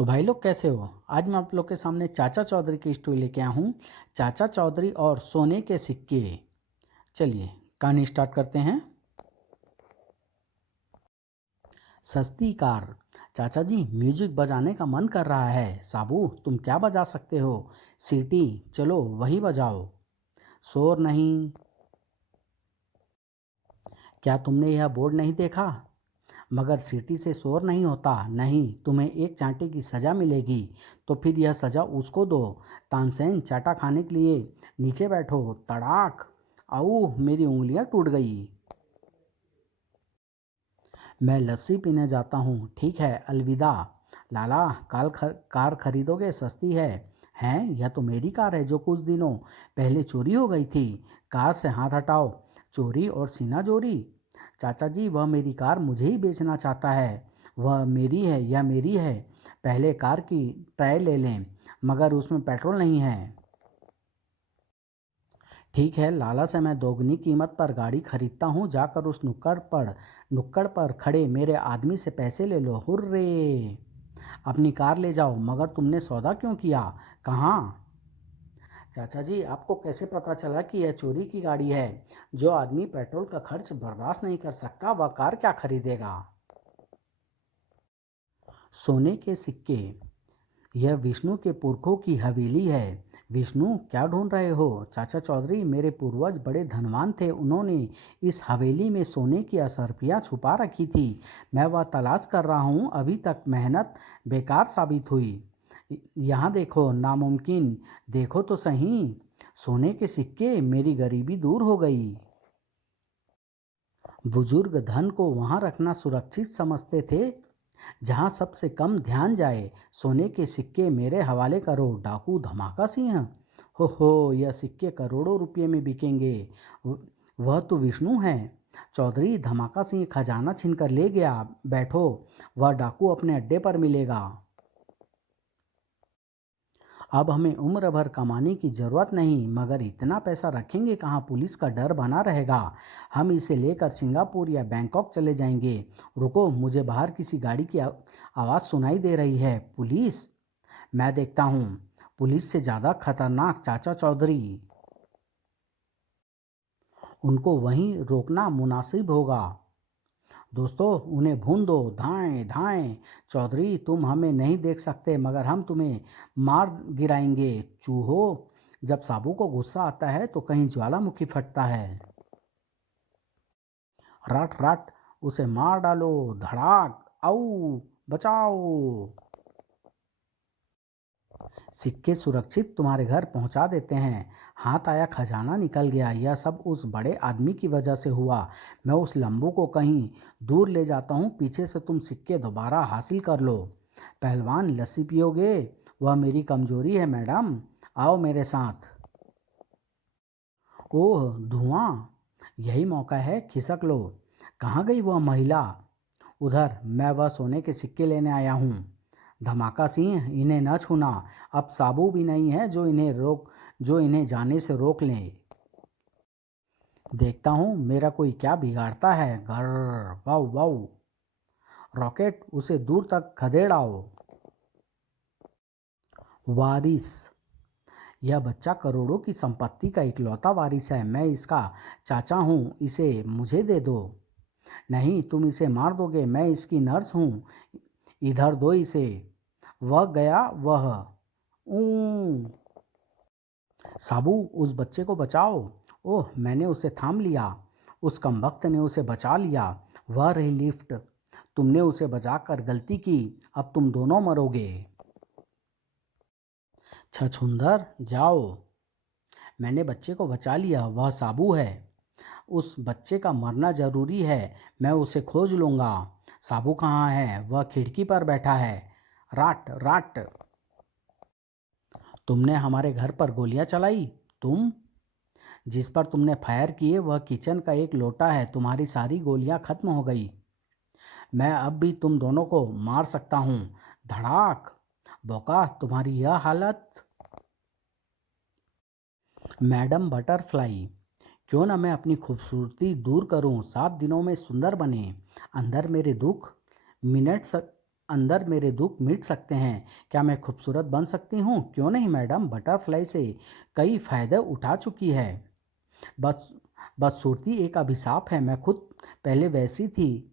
तो भाई लोग कैसे हो। आज मैं आप लोग के सामने चाचा चौधरी की स्टोरी लेके आया हूँ। चाचा चौधरी और सोने के सिक्के। चलिए कहानी स्टार्ट करते हैं। सस्ती कार। चाचा जी म्यूजिक बजाने का मन कर रहा है। साबू तुम क्या बजा सकते हो। सीटी। चलो वही बजाओ। शोर नहीं। क्या तुमने यह बोर्ड नहीं देखा। मगर सीटी से शोर नहीं होता। नहीं, तुम्हें एक चांटे की सज़ा मिलेगी। तो फिर यह सज़ा उसको दो। तानसेन चाटा खाने के लिए नीचे बैठो। तड़ाक। आऊ मेरी उंगलियां टूट गई। मैं लस्सी पीने जाता हूँ। ठीक है, अलविदा। लाला कार खरीदोगे, सस्ती है। हैं, यह तो मेरी कार है जो कुछ दिनों पहले चोरी हो गई थी। कार से हाथ हटाओ। चोरी और सीना चोरी। चाचा जी वह मेरी कार मुझे ही बेचना चाहता है। वह मेरी है, यह मेरी है। पहले कार की ट्रायल ले लें, मगर उसमें पेट्रोल नहीं है। ठीक है, लाला से मैं दोगुनी कीमत पर गाड़ी खरीदता हूँ। जाकर उस नुक्कड़ पर खड़े मेरे आदमी से पैसे ले लो। हुर्रे। अपनी कार ले जाओ। मगर तुमने सौदा क्यों किया। कहाँ। चाचा जी आपको कैसे पता चला कि यह चोरी की गाड़ी है। जो आदमी पेट्रोल का खर्च बर्दाश्त नहीं कर सकता वह कार क्या खरीदेगा। सोने के सिक्के। यह विष्णु के पुरखों की हवेली है। विष्णु क्या ढूंढ रहे हो। चाचा चौधरी मेरे पूर्वज बड़े धनवान थे। उन्होंने इस हवेली में सोने की असरफियाँ छुपा रखी थी। मैं वह तलाश कर रहा हूँ। अभी तक मेहनत बेकार साबित हुई। यहाँ देखो, नामुमकिन। देखो तो सही। सोने के सिक्के। मेरी गरीबी दूर हो गई। बुजुर्ग धन को वहाँ रखना सुरक्षित समझते थे जहाँ सबसे कम ध्यान जाए। सोने के सिक्के मेरे हवाले करो। डाकू धमाका सिंह। हो यह सिक्के करोड़ों रुपये में बिकेंगे। वह तो विष्णु है। चौधरी धमाका सिंह खजाना छीन कर ले गया। बैठो, वह डाकू अपने अड्डे पर मिलेगा। अब हमें उम्र भर कमाने की ज़रूरत नहीं, मगर इतना पैसा रखेंगे कहाँ। पुलिस का डर बना रहेगा। हम इसे लेकर सिंगापुर या बैंकॉक चले जाएंगे। रुको, मुझे बाहर किसी गाड़ी की आवाज़ सुनाई दे रही है। पुलिस। मैं देखता हूँ। पुलिस से ज़्यादा खतरनाक चाचा चौधरी। उनको वहीं रोकना मुनासिब होगा। दोस्तों उन्हें भून दो। धाएं धाएं। चौधरी तुम हमें नहीं देख सकते, मगर हम तुम्हें मार गिराएंगे। चूहो। जब साबू को गुस्सा आता है तो कहीं ज्वालामुखी फटता है। रट रट। उसे मार डालो। धड़ाक। आऊ। बचाओ। सिक्के सुरक्षित तुम्हारे घर पहुंचा देते हैं। हाथ आया, खजाना निकल गया। यह सब उस बड़े आदमी की वजह से हुआ। मैं उस लंबू को कहीं दूर ले जाता हूँ। पीछे से तुम सिक्के दोबारा हासिल कर लो। पहलवान लस्सी पियोगे। वह मेरी कमजोरी है मैडम। आओ मेरे साथ। ओह धुआं। यही मौका है, खिसक लो। कहाँ गई वह महिला। उधर। मैं वह सोने के सिक्के लेने आया हूँ। धमाका सिंह इन्हें न छूना। अब साबू भी नहीं है जो इन्हें जाने से रोक ले। देखता हूँ मेरा कोई क्या बिगाड़ता है। घर। Wow wow. रॉकेट, उसे दूर तक खदेड़ाओ। वारिस। यह बच्चा करोड़ों की संपत्ति का इकलौता वारिस है। मैं इसका चाचा हूँ। इसे मुझे दे दो। नहीं, तुम इसे मार दोगे। मैं इसकी नर्स हूँ। इधर दो इसे। वह गया वह। ऊ। साबू उस बच्चे को बचाओ। ओह मैंने उसे थाम लिया। उस कमबख्त ने उसे बचा लिया। वह रही लिफ्ट। तुमने उसे बचाकर गलती की। अब तुम दोनों मरोगे। छछूंदर जाओ। मैंने बच्चे को बचा लिया। वह साबू है। उस बच्चे का मरना जरूरी है। मैं उसे खोज लूँगा। साबू कहाँ है। वह खिड़की पर बैठा है। Rot rot. तुमने हमारे घर पर गोलियां चलाई। तुम। जिस पर तुमने फायर किए वह किचन का एक लोटा है। तुम्हारी सारी गोलियां खत्म हो गई। मैं अब भी तुम दोनों को मार सकता हूँ। धड़ाक। बौका, तुम्हारी यह हालत। Madam butterfly. क्यों ना मैं अपनी खूबसूरती दूर करूं। 7 दिनों में सुंदर बने। अंदर मेरे दुख। मिनट अंदर मेरे दुख मिट सकते हैं। क्या मैं खूबसूरत बन सकती हूँ? क्यों नहीं मैडम, बटरफ्लाई से कई फायदे उठा चुकी है। बद बदसूरती एक अभिशाप है। मैं खुद पहले वैसी थी।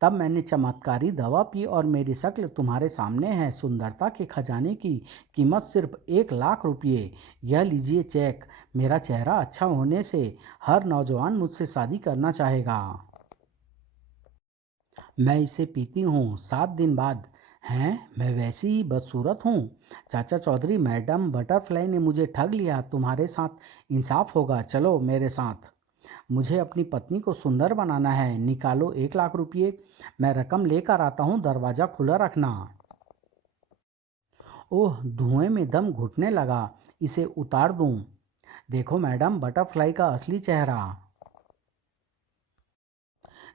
तब मैंने चमत्कारी दवा पी और मेरी शक्ल तुम्हारे सामने है। सुंदरता के खजाने की कीमत सिर्फ 1 लाख रुपये। यह लीजिए चेक। मेरा चेहरा अच्छा होने से हर नौजवान मुझसे शादी करना चाहेगा। मैं इसे पीती हूँ 7 दिन बाद। हैं, मैं वैसी ही बदसूरत हूँ? चाचा चौधरी, मैडम बटरफ्लाई ने मुझे ठग लिया। तुम्हारे साथ इंसाफ होगा, चलो मेरे साथ। मुझे अपनी पत्नी को सुंदर बनाना है। निकालो 1 लाख रुपये। मैं रकम लेकर आता हूँ, दरवाज़ा खुला रखना। ओह, धुएं में दम घुटने लगा। इसे उतार दूँ? देखो मैडम, बटरफ्लाई का असली चेहरा।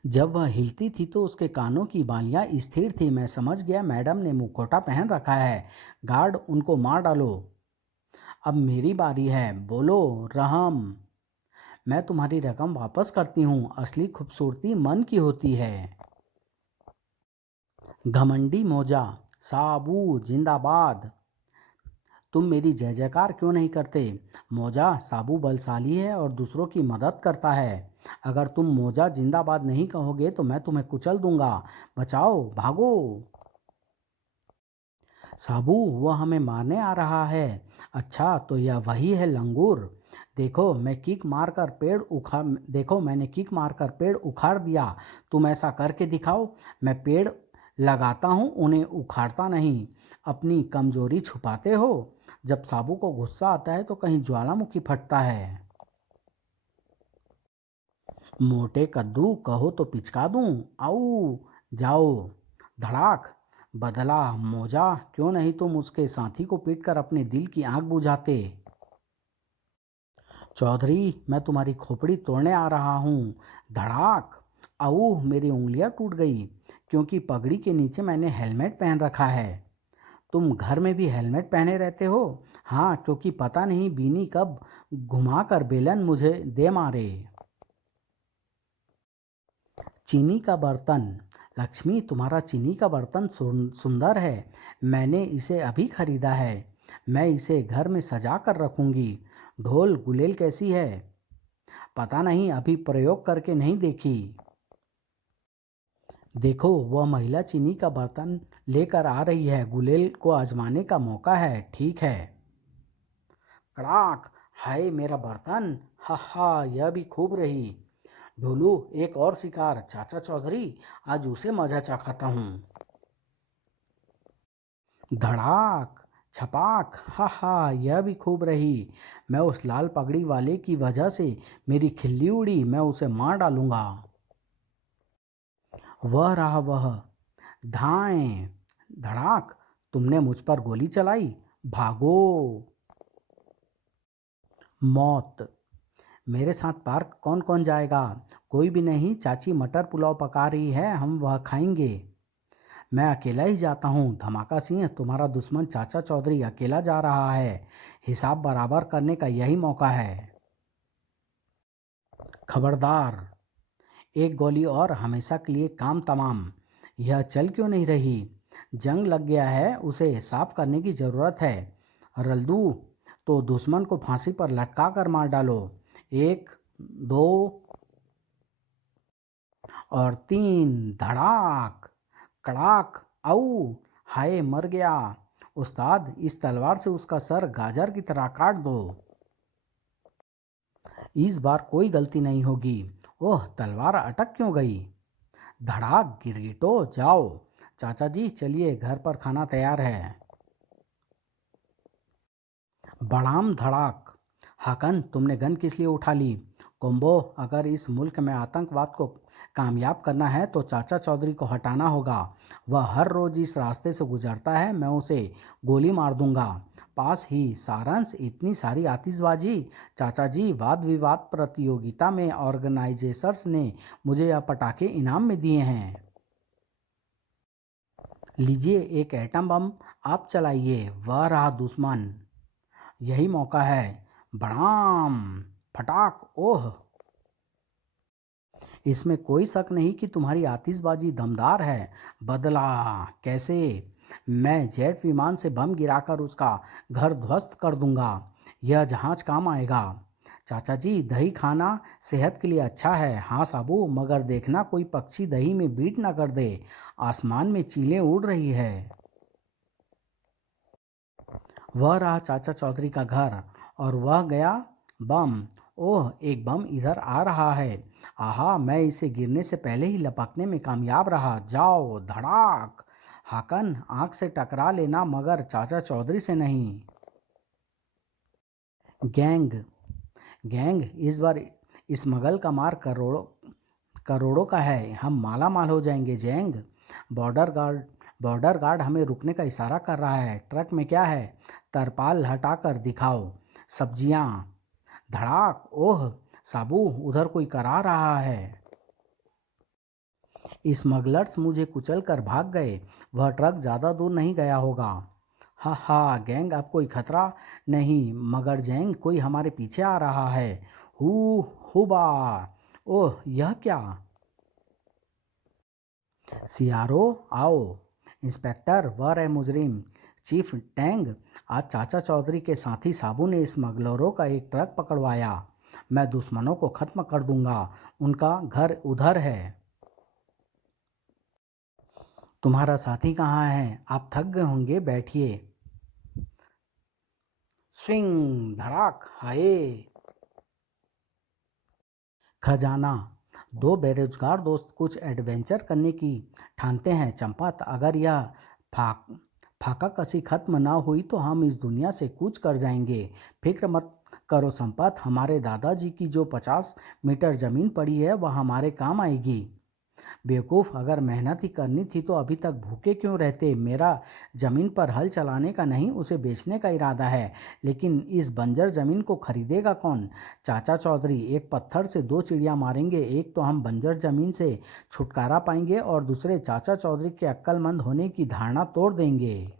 जब वह हिलती थी तो उसके कानों की बालियां स्थिर थी। मैं समझ गया, मैडम ने मुखौटा पहन रखा है। गार्ड, उनको मार डालो। अब मेरी बारी है, बोलो रहम। मैं तुम्हारी रकम वापस करती हूँ। असली खूबसूरती मन की होती है। घमंडी मौजा, साबू जिंदाबाद। तुम मेरी जय जयकार क्यों नहीं करते? मौजा, साबू बलशाली है और दूसरों की मदद करता है। अगर तुम मौजा जिंदाबाद नहीं कहोगे तो मैं तुम्हें कुचल दूंगा। बचाओ, भागो। साबू, वह हमें मारने आ रहा है। अच्छा, तो यह वही है लंगूर। देखो, मैंने किक मारकर पेड़ उखाड़ दिया। तुम ऐसा करके दिखाओ। मैं पेड़ लगाता हूँ, उन्हें उखाड़ता नहीं। अपनी कमजोरी छुपाते हो। जब साबू को गुस्सा आता है तो कहीं ज्वालामुखी फटता है। मोटे कद्दू, कहो तो पिचका दूं? आऊ, जाओ। धड़ाक। बदला मौजा, क्यों नहीं तुम उसके साथी को पीटकर अपने दिल की आग बुझाते? चौधरी, मैं तुम्हारी खोपड़ी तोड़ने आ रहा हूँ। धड़ाक। आऊ, मेरी उंगलियां टूट गई क्योंकि पगड़ी के नीचे मैंने हेलमेट पहन रखा है। तुम घर में भी हेलमेट पहने रहते हो? हाँ, क्योंकि पता नहीं बीनी कब घुमाकर बेलन मुझे दे मारे। चीनी का बर्तन। लक्ष्मी, तुम्हारा चीनी का बर्तन सुंदर है। मैंने इसे अभी खरीदा है। मैं इसे घर में सजा कर रखूंगी। ढोल गुलेल कैसी है? पता नहीं, अभी प्रयोग करके नहीं देखी। देखो, वह महिला चीनी का बर्तन लेकर आ रही है। गुलेल को आजमाने का मौका है। ठीक है। कड़ाक। हाय मेरा बर्तन। हा हा, यह भी खूब रही। ढोलू, एक और शिकार। चाचा चौधरी, आज उसे मजा चखाता हूँ। धड़ाक। छपाक। हा हा, यह भी खूब रही। मैं उस लाल पगड़ी वाले की वजह से मेरी खिल्ली उड़ी। मैं उसे मार डालूंगा। वह रहा वह। धाएं। धड़ाक। तुमने मुझ पर गोली चलाई। भागो। मौत। मेरे साथ पार्क कौन कौन जाएगा? कोई भी नहीं। चाची मटर पुलाव पका रही है, हम वह खाएंगे। मैं अकेला ही जाता हूँ। धमाका सिंह, तुम्हारा दुश्मन चाचा चौधरी अकेला जा रहा है। हिसाब बराबर करने का यही मौका है। खबरदार। एक गोली और, हमेशा के लिए काम तमाम। यह चल क्यों नहीं रही? जंग लग गया है, उसे साफ करने की ज़रूरत है। रल्दू, तो दुश्मन को फांसी पर लटका कर मार डालो। 1, 2 और 3। धड़ाक। कड़ाक। आऊ। हाय, मर गया। उस्ताद, इस तलवार से उसका सर गाजर की तरह काट दो। इस बार कोई गलती नहीं होगी। ओह, तलवार अटक क्यों गई? धड़ाक। गिरगिटो, जाओ। चाचा जी चलिए, घर पर खाना तैयार है। बड़ाम धड़ाक। हाकन, तुमने गन किस लिए उठा ली? कोम्बो, अगर इस मुल्क में आतंकवाद को कामयाब करना है तो चाचा चौधरी को हटाना होगा। वह हर रोज इस रास्ते से गुजरता है, मैं उसे गोली मार दूंगा। पास ही सारांश, इतनी सारी आतिशबाजी। चाचा जी, वाद विवाद प्रतियोगिता में ऑर्गेनाइजेशर्स ने मुझे यह पटाखे इनाम में दिए हैं। लीजिए एक एटम बम, आप चलाइए। वह रहा दुश्मन। यही मौका है। बड़ाम। फटाक। ओह, इसमें कोई शक नहीं कि तुम्हारी आतिशबाजी दमदार है। बदला कैसे? मैं जेट विमान से बम गिराकर उसका घर ध्वस्त कर दूंगा। यह जहाज काम आएगा। चाचा जी, दही खाना सेहत के लिए अच्छा है। हाँ साबू, मगर देखना कोई पक्षी दही में बीट ना कर दे। आसमान में चीलें उड़ रही है। वह रहा चाचा चौधरी का घर और वह गया बम। ओह, एक बम इधर आ रहा है। आहा, मैं इसे गिरने से पहले ही लपकने में कामयाब रहा। जाओ, धड़ाक। हाकन, आंख से टकरा लेना मगर चाचा चौधरी से नहीं। गैंग गैंग इस बार स्मगल का मार करोड़ों करोड़ों का है। हम माला माल हो जाएंगे जैंग। बॉर्डर गार्ड बॉर्डर गार्ड हमें रुकने का इशारा कर रहा है। ट्रक में क्या है? तरपाल हटाकर दिखाओ। सब्जियां। धड़ाक। ओह साबू, उधर कोई करा रहा है। स्मगलर्स मुझे कुचल कर भाग गए। वह ट्रक ज़्यादा दूर नहीं गया होगा। हा हा गैंग, अब कोई खतरा नहीं, मगर जैंग कोई हमारे पीछे आ रहा है। हु हुबा। ओह, यह क्या? सियारो, आओ। इंस्पेक्टर, वह रहे मुजरिम। चीफ टैंग, आज चाचा चौधरी के साथी साबू ने स्मगलरों का एक ट्रक पकड़वाया। मैं दुश्मनों को खत्म कर दूंगा। उनका घर उधर है। तुम्हारा साथी कहाँ है? आप थक गए होंगे, बैठिए। स्विंग धड़ाक। हाय खजाना। दो बेरोजगार दोस्त कुछ एडवेंचर करने की ठानते हैं। चंपत, अगर यह फाक फाका कसी खत्म ना हुई तो हम इस दुनिया से कूच कर जाएंगे। फिक्र मत करो संपत, हमारे दादाजी की जो 50 मीटर ज़मीन पड़ी है वह हमारे काम आएगी। बेवकूफ़, अगर मेहनत ही करनी थी तो अभी तक भूखे क्यों रहते? मेरा ज़मीन पर हल चलाने का नहीं, उसे बेचने का इरादा है। लेकिन इस बंजर ज़मीन को खरीदेगा कौन? चाचा चौधरी। एक पत्थर से दो चिड़िया मारेंगे। एक तो हम बंजर ज़मीन से छुटकारा पाएंगे और दूसरे चाचा चौधरी के अक्लमंद होने की धारणा तोड़ देंगे।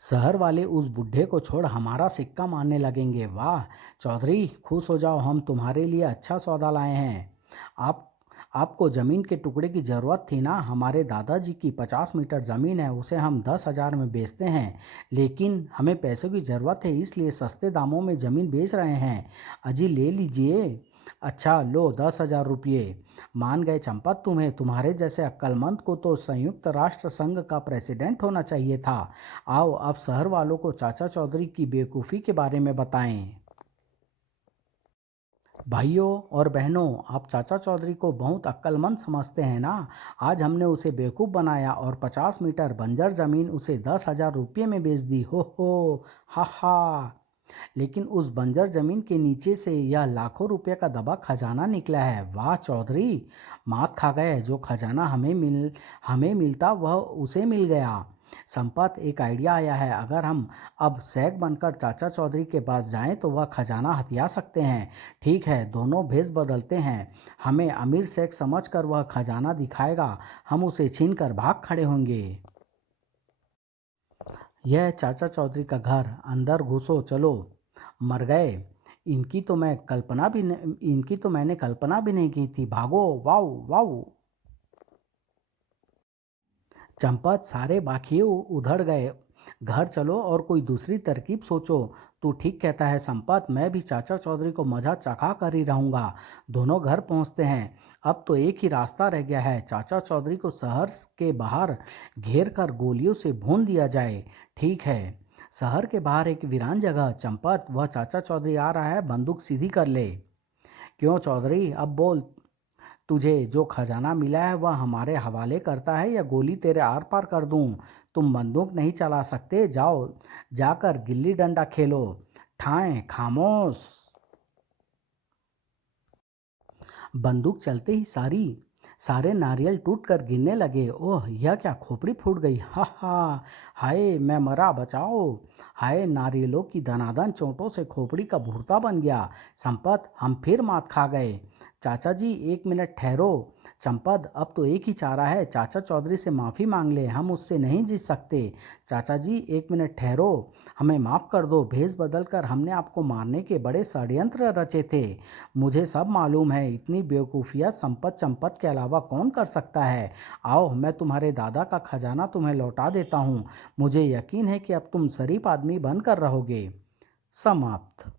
शहर वाले उस बुढ़े को छोड़ हमारा सिक्का मारने लगेंगे। वाह चौधरी, खुश हो जाओ, हम तुम्हारे लिए अच्छा सौदा लाए हैं। आप आपको ज़मीन के टुकड़े की ज़रूरत थी ना? हमारे दादाजी की 50 मीटर ज़मीन है, उसे हम 10,000 में बेचते हैं। लेकिन हमें पैसों की ज़रूरत है, इसलिए सस्ते दामों में ज़मीन बेच रहे हैं। अजी ले लीजिए। अच्छा लो, 10,000 रुपये। मान गए चंपत, तुम्हें तुम्हारे जैसे अक्लमंद को तो संयुक्त राष्ट्र संघ का प्रेसिडेंट होना चाहिए था। आओ अब शहर वालों को चाचा चौधरी की बेवकूफ़ी के बारे में बताएं। भाइयों और बहनों, आप चाचा चौधरी को बहुत अक्लमंद समझते हैं ना? आज हमने उसे बेवकूफ़ बनाया और 50 मीटर बंजर ज़मीन उसे 10,000 रुपये में बेच दी। हो हा हा। लेकिन उस बंजर ज़मीन के नीचे से यह लाखों रुपए का दबा खजाना निकला है। वाह चौधरी, मात खा गए। जो खजाना हमें मिलता वह उसे मिल गया। संपत, एक आइडिया आया है। अगर हम अब सैक बनकर चाचा चौधरी के पास जाएं तो वह खजाना हथिया सकते हैं। ठीक है, दोनों भेष बदलते हैं। हमें अमीर सैक समझकर वह खजाना दिखाएगा, हम उसे छीन कर भाग खड़े होंगे। यह चाचा चौधरी का घर, अंदर घुसो चलो। मर गए। इनकी तो मैंने कल्पना भी नहीं की थी। भागो। Wow wow. चंपत, सारे बाकिए उधड़ गए। घर चलो और कोई दूसरी तरकीब सोचो। तू ठीक कहता है संपत, मैं भी चाचा चौधरी को मजा चखा कर ही रहूँगा। दोनों घर पहुँचते हैं। अब तो एक ही रास्ता रह गया है, चाचा चौधरी को शहर के बाहर घेर कर गोलियों से भून दिया जाए। ठीक है। शहर के बाहर एक वीरान जगह। चंपत, वह चाचा चौधरी आ रहा है, बंदूक सीधी कर ले। क्यों चौधरी, अब बोल। तुझे जो खजाना मिला है वह हमारे हवाले करता है या गोली तेरे आर पार कर दूं? तुम बंदूक नहीं चला सकते, जाओ जाकर गिल्ली डंडा खेलो। ठाएं खामोश। बंदूक चलते ही सारे नारियल टूट कर गिरने लगे। ओह, यह क्या, खोपड़ी फूट गई। हा हा। हाय मैं मरा, बचाओ। हाय, नारियलों की दनादन चोटों से खोपड़ी का भुर्ता बन गया। संपत, हम फिर मात खा गए। चाचा जी एक मिनट ठहरो। चंपत, अब तो एक ही चारा है, चाचा चौधरी से माफ़ी मांग ले, हम उससे नहीं जीत सकते। चाचा जी एक मिनट ठहरो, हमें माफ़ कर दो, भेष बदल कर हमने आपको मारने के बड़े षड्यंत्र रचे थे। मुझे सब मालूम है, इतनी बेवकूफ़ियत संपत चंपत के अलावा कौन कर सकता है। आओ, मैं तुम्हारे दादा का खजाना तुम्हें लौटा देता हूँ। मुझे यकीन है कि अब तुम शरीफ आदमी बनकर रहोगे। समाप्त।